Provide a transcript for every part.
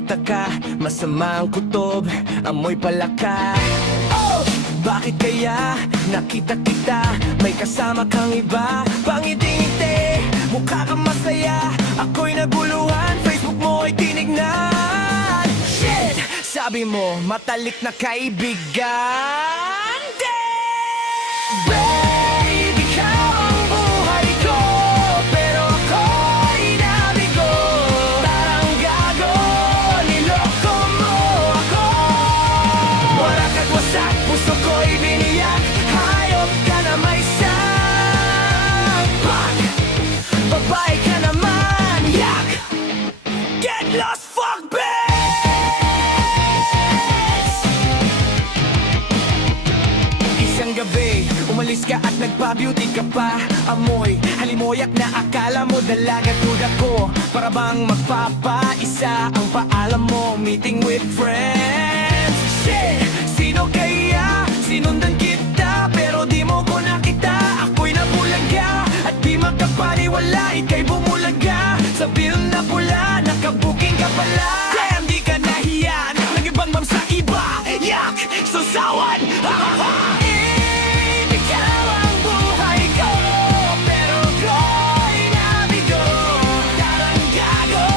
nagtaka, masama ang kutob, amoy palaka. Oh! Bakit kaya nakita kita, may kasama kang iba, pangiti-ngiti, mukha kang masaya, ako'y naguluhan, Facebook mo ay tinignan. Shit! Sabi mo, matalik na kaibigan. Babe, ikaw ang buhay ko, pero ako'y nabigo. Parang gago, niloko mo ako. Wala ka't wasak, puso ko'y biniyak, hayop ka na may sakpak. Babae ka naman, yak! Get lost, fuck bitch! Isang gabi, umalis ka at nagpa-beauty ka pa. Amoy, halimoyak na akala mo dalaga tuda ko. Para bang magpapaisa ang paalam mo, meeting with friends. Shit, sino kaya? Sinundan kita pero di mo ko nakita. Ako'y nabulaga at di makapaniwala, ika'y bumulaga sa bill na pula, nakabuking ka pala. Damn, di ka nahiyan, nag-ibang ma'am sa iba. Yak, susawan, ha ha ha. Ikaw ang buhay ko, pero ako'y nabigo. Parang gago,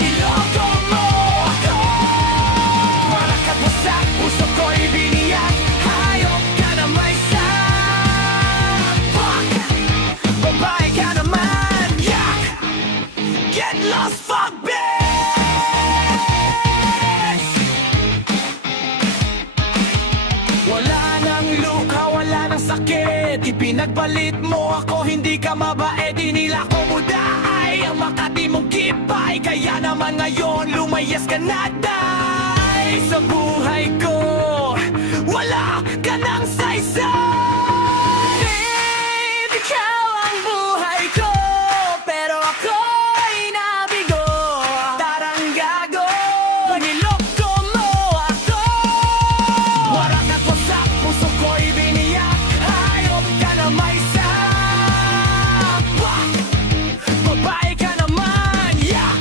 niloko mo ako. Wala ka't wasak, puso ko'y biniyak, hayop ka na may sakpak. Babae ka naman, yak! Get lost, fuck bitch! Wala nang luha, wala nang sakit, ipinagpalit mo ako, hindi ka mabait, inila ko muda ay ang Makati mong kipay. Kaya naman ngayon lumayas ka na, day. Sa buhay ko wala ka nang saysay. Babe, ikaw ang buhay ko, pero ako'y nabigo. Tarang gago, niloko mo ako. Wala ka't wasak, puso ko'y biniyak, hayop ka na may sakpak. Babae ka naman, yak!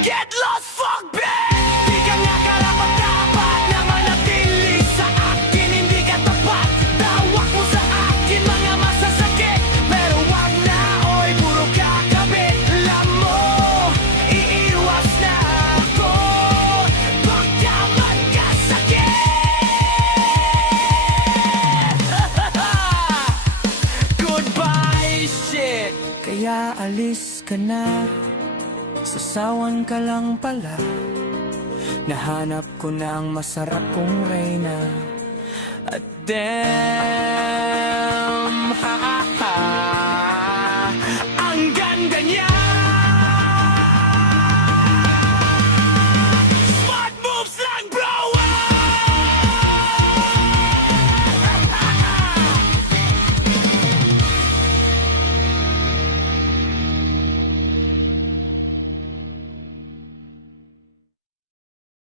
Get lost, fuck bitch! Di ka nga karapat-dapat na manatili sa akin, hindi ka tapat. Tawak mo sa akin mga masasakit, pero wag na, oy, puro kakabit. Alam mo, iiwas na ako, baka magkasakit. Goodbye, shit! Kaya alis ka na, sasawan ka lang pala. Nahanap ko na ang masarap kong reyna. At damn,